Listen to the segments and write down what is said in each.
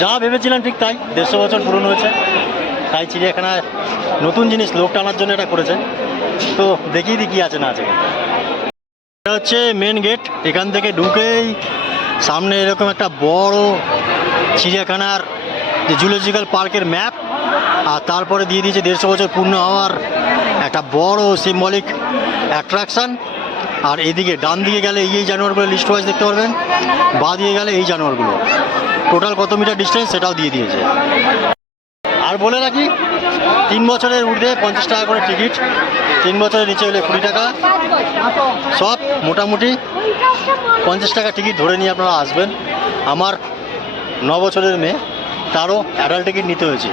যা ভেবেছিলাম ঠিক তাই, 150 বছর পুরনো হয়েছে, তাই চিড়িয়াখানায় নতুন জিনিস লোক টানার জন্য এটা করেছে। তো দেখিয়ে দিই কী আছে না আছে। এটা হচ্ছে মেন গেট। এখান থেকে ঢুকেই সামনে এরকম একটা বড় চিড়িয়াখানার যে জুলজিক্যাল পার্কের ম্যাপ, আর তারপরে দিয়ে দিয়েছে 150 বছর পূর্ণ হওয়ার একটা বড় সিম্বলিক অ্যাট্রাকশান। আর এদিকে ডান দিকে গেলে এই জানোয়ারগুলো লিস্ট ওয়াইজ দেখতে পারবেন, বাঁ দিয়ে গেলে এই জানোয়ারগুলো, টোটাল কত মিটার ডিস্টেন্স সেটাও দিয়ে দিয়েছে। আর বলে রাখি 3 বছরের ঊর্ধ্বে 50 টাকা করে টিকিট, 3 বছরের নিচে হলে 20 টাকা, সব মোটামুটি 50 টাকা টিকিট ধরে নিয়ে আপনারা আসবেন। আমার 9 বছরের মেয়ে, তারও অ্যাডাল্ট টিকিট নিতে হয়েছে,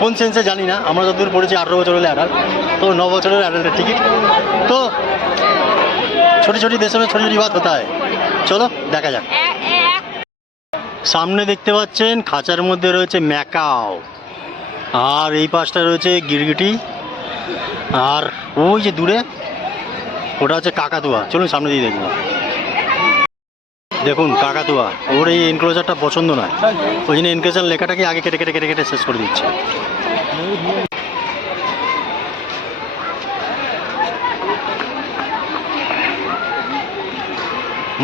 কোন সেন্সে জানি না, আমরা যতদূর পড়েছি 18 বছর হলে অ্যাডাল্ট, তো 9 বছরের অ্যাডাল্টের টিকিট। তো ছোটি ছোটি দেশে ছোটি ছোটি বাত হতা হয়। চলো দেখা যাক। সামনে দেখতে পাচ্ছেন খাঁচার মধ্যে রয়েছে ম্যাকাও, আর এই পাশটা রয়েছে গিরগিটি, আর ওই যে দূরে ওটা হচ্ছে কাকাতুয়া। চলুন সামনে দিয়ে দেখবো। দেখুন কাকাতুয়া, ওর এই এনক্লোজারটা পছন্দ নয়, ওই জন্য এনক্লোজার লেখাটাকে আগে কেটে কেটে কেটে কেটে শেষ করে দিচ্ছে।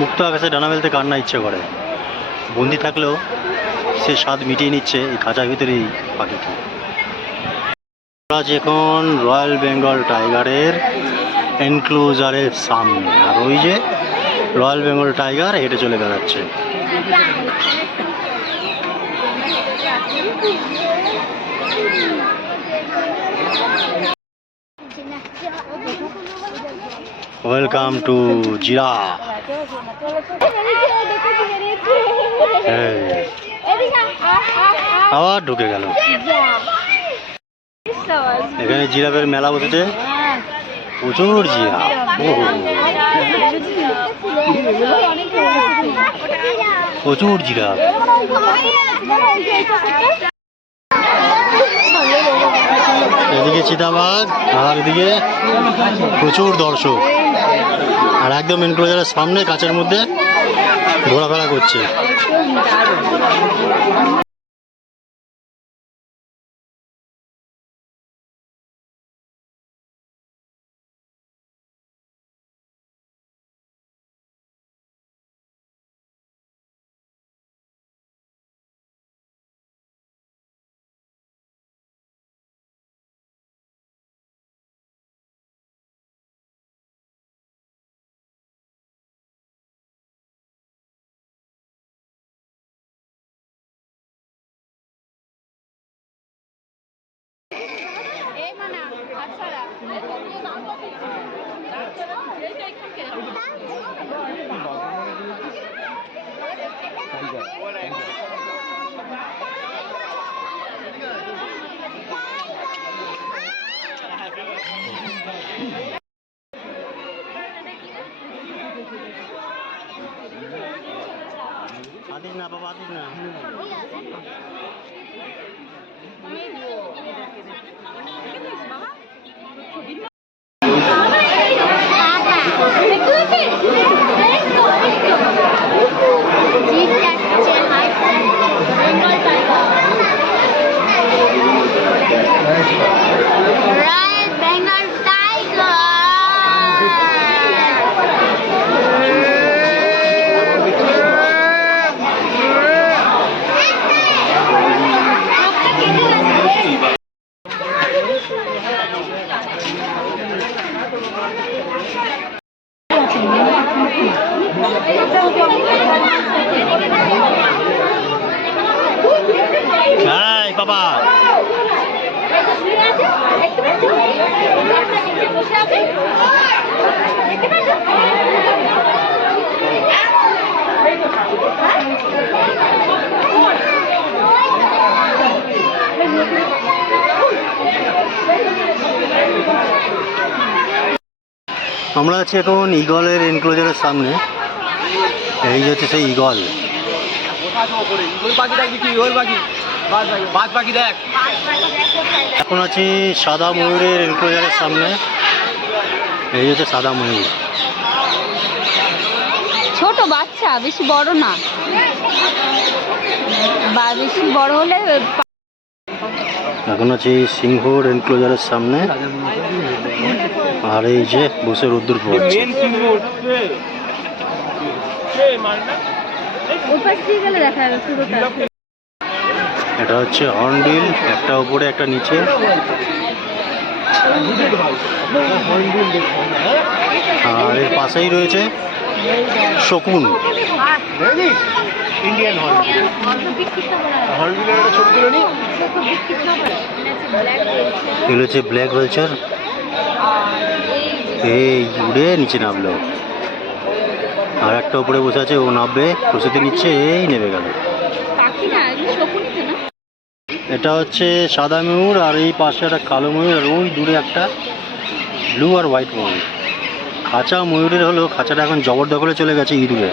মুক্ত আকাশে ডানা মেলতে কার না ইচ্ছে করে, বন্দি থাকলেও সে স্বাদ মিটিয়ে নিচ্ছে এই খাঁচার ভিতরে এই পাখিটি। আজ এখন রয়্যাল বেঙ্গল টাইগারের এনক্লোজারের সামনে, আর ওই যে রয়্যাল বেঙ্গল টাইগার হেঁটে চলে বেড়াচ্ছে। Welcome to giraffe. আবার ঢুকে গেল। এখানে জিরাফের মেলা বসেছে, প্রচুর জিরাফ। প্রচুর জিরাফ। এদিকে চিতাবাঘ, আর এদিকে প্রচুর দর্শক, আর একদম এনক্লোজারের সামনে কাঁচের মধ্যে ঘোরাফেরা করছে। আদিক না বাবা, আদিক না। Hai Papa. আমরা আছি এখন ইগলের এনক্লোজারের সামনে। এই হচ্ছে সেই ইগল। এখন আছি সাদা ময়ূরের এনক্লোজারের সামনে। এই হচ্ছে সাদা ময়ূর। ছোট বাচ্চা, বেশি বড় না। বেশি বড় হলে এখন আছে সিংহর এনক্লোজারের সামনে, আর এই যে বসে রোদ্দুর পড়ছে। ওপাশ দিয়ে গেলে দেখা যাবে পুরোটা। এটা হচ্ছে হর্নবিল, একটা উপরে একটা নিচে। আর এর পাশেই রয়েছে শকুন। ইন্ডিয়ান হর্নবিল একটা ছবি তুলে নি। এগুলো হচ্ছে ব্ল্যাক ভালচার। এই উড়ে নিচে নামলো, আর একটা উপরে বসে আছে, ও নামবে, প্রস্তুতি নিচ্ছে, এই নেমে গেল। এটা হচ্ছে সাদা ময়ূর, আর এই পাশে একটা কালো ময়ূর, আর ওই দূরে একটা ব্লু আর হোয়াইট ময়ূর। খাঁচা ময়ূরের হলো, খাঁচাটা এখন জবরদখলে চলে গেছে ইঁদুরে।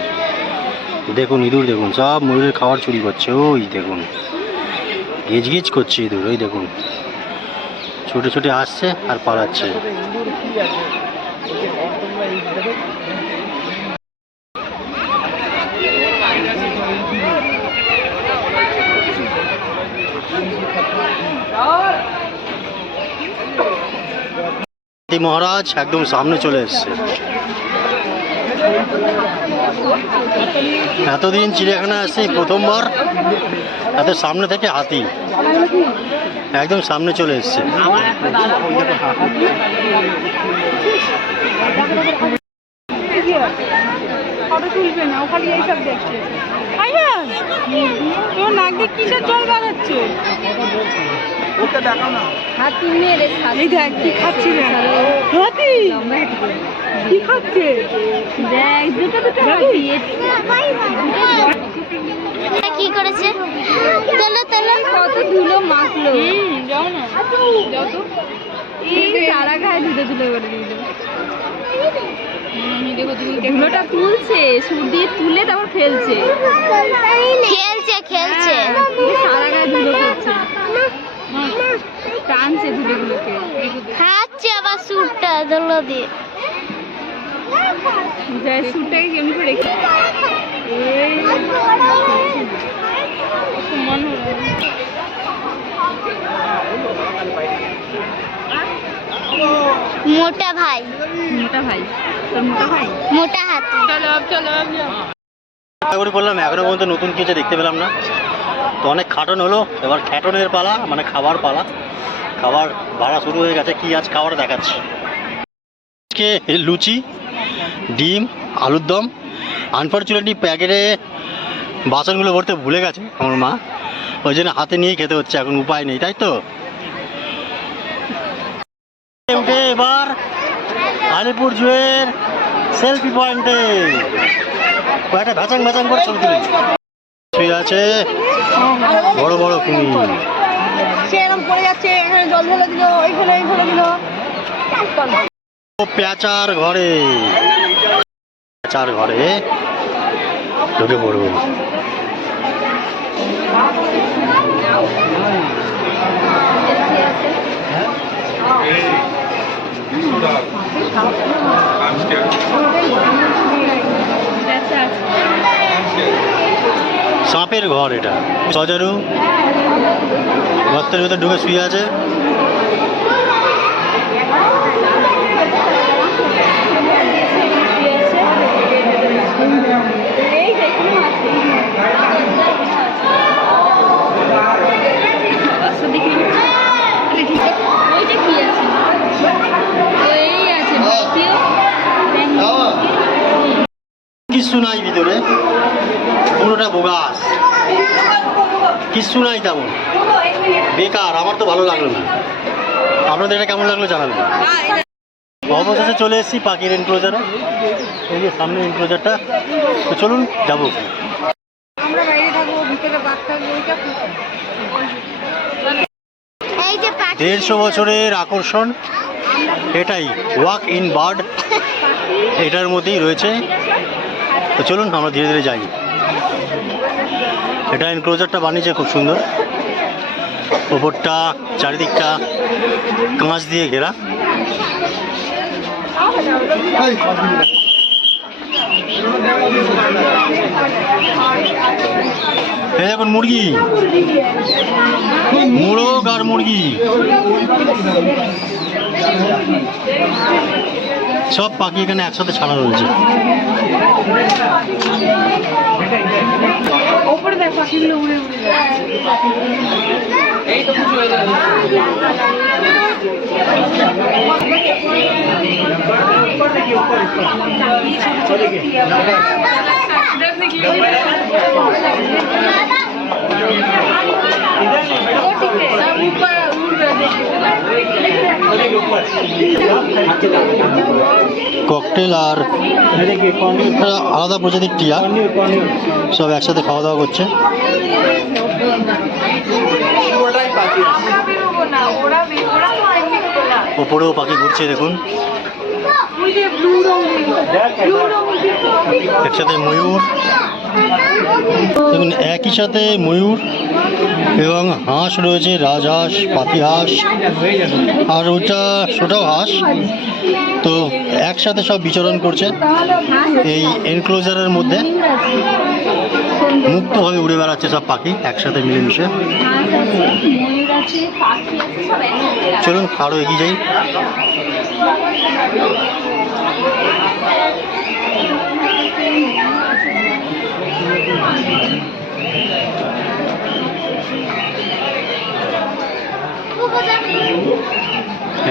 দেখুন ইঁদুর, দেখুন সব ময়ূরের খাবার চুরি করছে। ওই দেখুন গিজ গিজ করছে ইঁদুর, ওই দেখুন ছুটে ছুটে আসছে আর পালাচ্ছে। মহারাজ একদম সামনে চলে এসছে। এতদিন চিড়িয়াখানা আসছে, প্রথমবার এত সামনে থেকে হাতি একদম সামনে চলে এসছে। কিসের জল বাড়াচ্ছে? ওকে দেখো না, হাতি মেরে এই দেখ কি খাচ্ছে রে হাতি, কি খাচ্ছে দেখ, দুটো দুটো হাতি। এটা কি করেছে? চলো চলো, কত ধুলো মাখলো। যাও না, যাও তো। এই সারা গায়ে ধুলো ধুলো করে দিল। ধুলোটা তুলছে, সুর দিয়ে তুলে তারপর ফেলছে, খেলছে খেলছে, সারা গায়ে ধুলো করছে, টানছে ধুলোগুলোকে, খাচ্ছে আবার সুরটা ধুলো দিয়ে। সুরটাকে কেমনি করে রেখে মোটা ভাই, মোটা ভাই, তোর মোটা ভাই, মোটা হাতি। চলো চলো, করে বললাম এখনো পর্যন্ত নতুন কিছু দেখতে পেলাম না, তো অনেক খাটন হলো, এবার খ্যাটনের পালা, মানে খাবার পালা। খাবার বাড়া শুরু হয়ে গেছে, কি আজ খাবার দেখাচ্ছি। আজকে লুচি, ডিম, আলুর দম। আনফর্চুনেটলি প্যাকেটে বাসনগুলো ভরতে ভুলে গেছে আমার মা, ওই জন্য হাতে নিয়েই খেতে হচ্ছে, এখন উপায় নেই, তাই তো। উঠে এবার আলিপুর জুয়ের সেলফি পয়েন্টে কয়েকটা ভ্যাচাং ভ্যাচাং করে ছবি তুলি। শুয়ে আছে বড় বড় কুমির, সেরকম পড়ে যাচ্ছে, এখানে জল ঢেলে দিল, ওইখানে ঢেলে দিল। প্যাঁচার ঘরে, প্যাঁচার ঘরে ঢুকে পড়বো। সাপের ঘর এটা, সজারু গর্তের ভিতরে ঢুকে শুয়ে আছে। কিছু নাই ভিতরে, পুরোটা বোগাস, কিছু নাই তেমন, বেকার। আমার তো ভালো লাগলো না, আপনাদের এটা কেমন লাগলো জানাবেন। অবশেষে চলে এসেছি পাখির এনক্লোজারে, এই যে সামনে এনক্লোজারটা, তো চলুন যাবো। 150 বছরের আকর্ষণ এটাই, ওয়াক ইন বার্ড, এটার মধ্যেই রয়েছে। তো চলুন আমরা ধীরে ধীরে যাই। এটা এনক্লোজারটা বানিয়েছে খুব সুন্দর, ওপরটা চারিদিকটা কাঁচ দিয়ে ঘেরা। এই দেখুন মুরগি, মোরগ আর মুরগি সব পাখি এখানে একসাথে ছাড়া রয়েছে। ওপরে দেখ পাখিগুলো উড়ে উড়ে ককটেল আর আলাদা প্রজাতির টিয়া সব একসাথে খাওয়া দাওয়া করছে। ওপরেও পাখি ঘুরছে দেখুন, একসাথে ময়ূর দেখুন, একই সাথে ময়ূর এবং হাঁস রয়েছে, রাজহাঁস, পাতি হাঁস আর ওটাও হাঁস। তো একসাথে সব বিচরণ করছে এই এনক্লোজারের মধ্যে, মুক্তভাবে উড়ে বেড়াচ্ছে সব পাখি একসাথে মিলেমিশে। চলুন আরও এগিয়ে যাই।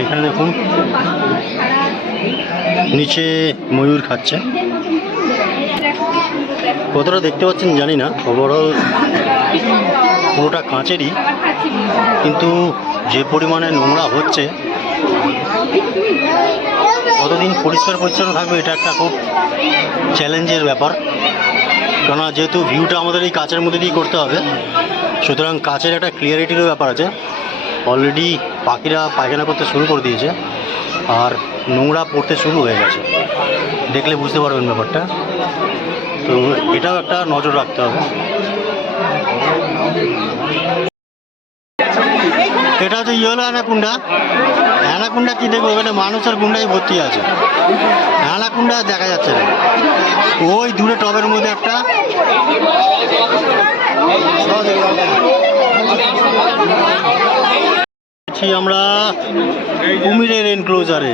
এখানে দেখুন নিচে ময়ূর খাচ্ছে, কতটা দেখতে পাচ্ছেন জানি না, ওভারঅল পুরোটা কাঁচেরই, কিন্তু যে পরিমাণে নোংরা হচ্ছে কতদিন পরিষ্কার পরিচ্ছন্ন থাকবে এটা একটা খুব চ্যালেঞ্জের ব্যাপার। কেননা যেহেতু ভিউটা আমাদের এই কাচের মধ্যে দিয়ে করতে হবে, সুতরাং কাচের একটা ক্লিয়ারিটিরও ব্যাপার আছে। অলরেডি পাখিরা পায়খানা করতে শুরু করে দিয়েছে আর নোংরা পড়তে শুরু হয়ে গেছে, দেখলে বুঝতে পারবেন ব্যাপারটা। তো এটাও একটা নজর রাখতে হবে। এটা হচ্ছে ইয়েলো অ্যানাকুন্ডা। অ্যানাকুন্ডা কি দেখবো, ওখানে মানুষের গুন্ডাই ভর্তি আছে, অ্যানাকুন্ডা দেখা যাচ্ছে না। ওই দূরে টবের মধ্যে একটা, আমরা কুমিরের এনক্লোজারে।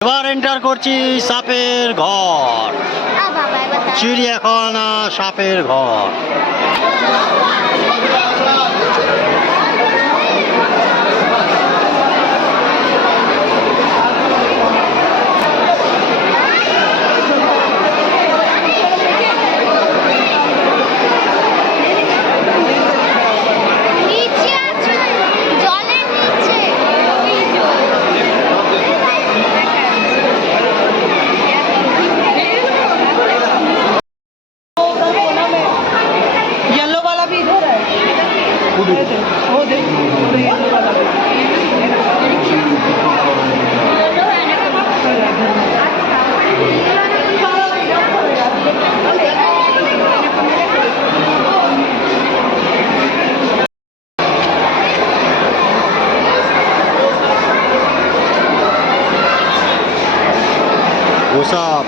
এবার এন্টার করছি সাপের ঘর, চিড়িয়াখানা সাপের ঘর। ওসব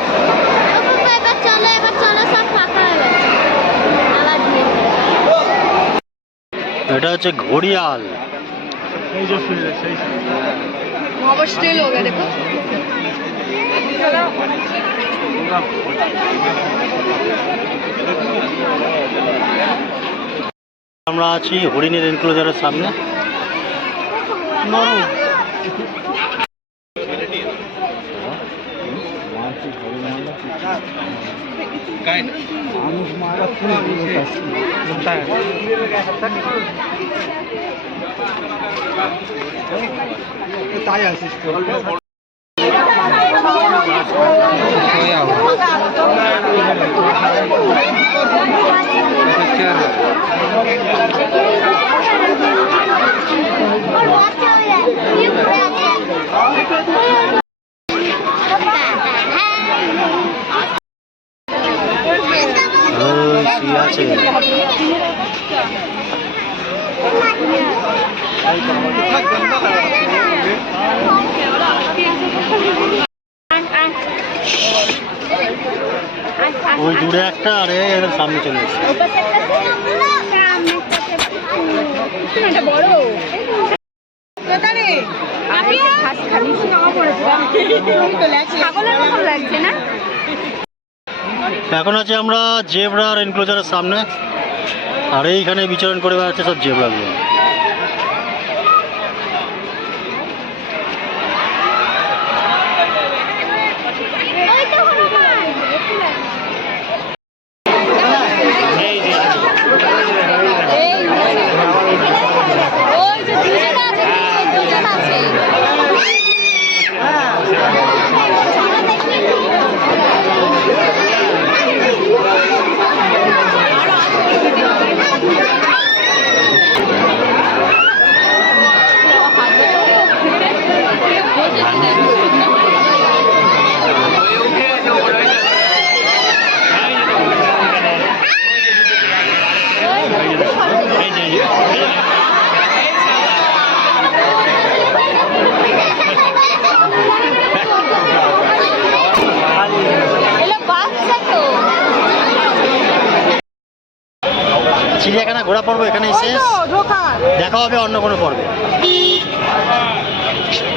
এটা হচ্ছে ঘড়িয়াল। আমরা আছি হরিণের এনক্লোজারের সামনে। তাই আসিস ওই দূরে একটা আর এর সামনে চলে এসছে। বড় ছাগলের মতো লাগছে না? এখন আছি আমরা জেব্রার এনক্লোজারের সামনে, আর এইখানে বিচরণ করে বেড়াচ্ছে সব জেব্রাগুলো। ওই যে দুজন আছে, দুজন আছে। এলো বাচ্চা তো। চিড়িয়াখানা ঘোরা পর্ব এখানেই শেষ, দেখা হবে অন্য কোনো পর্বে।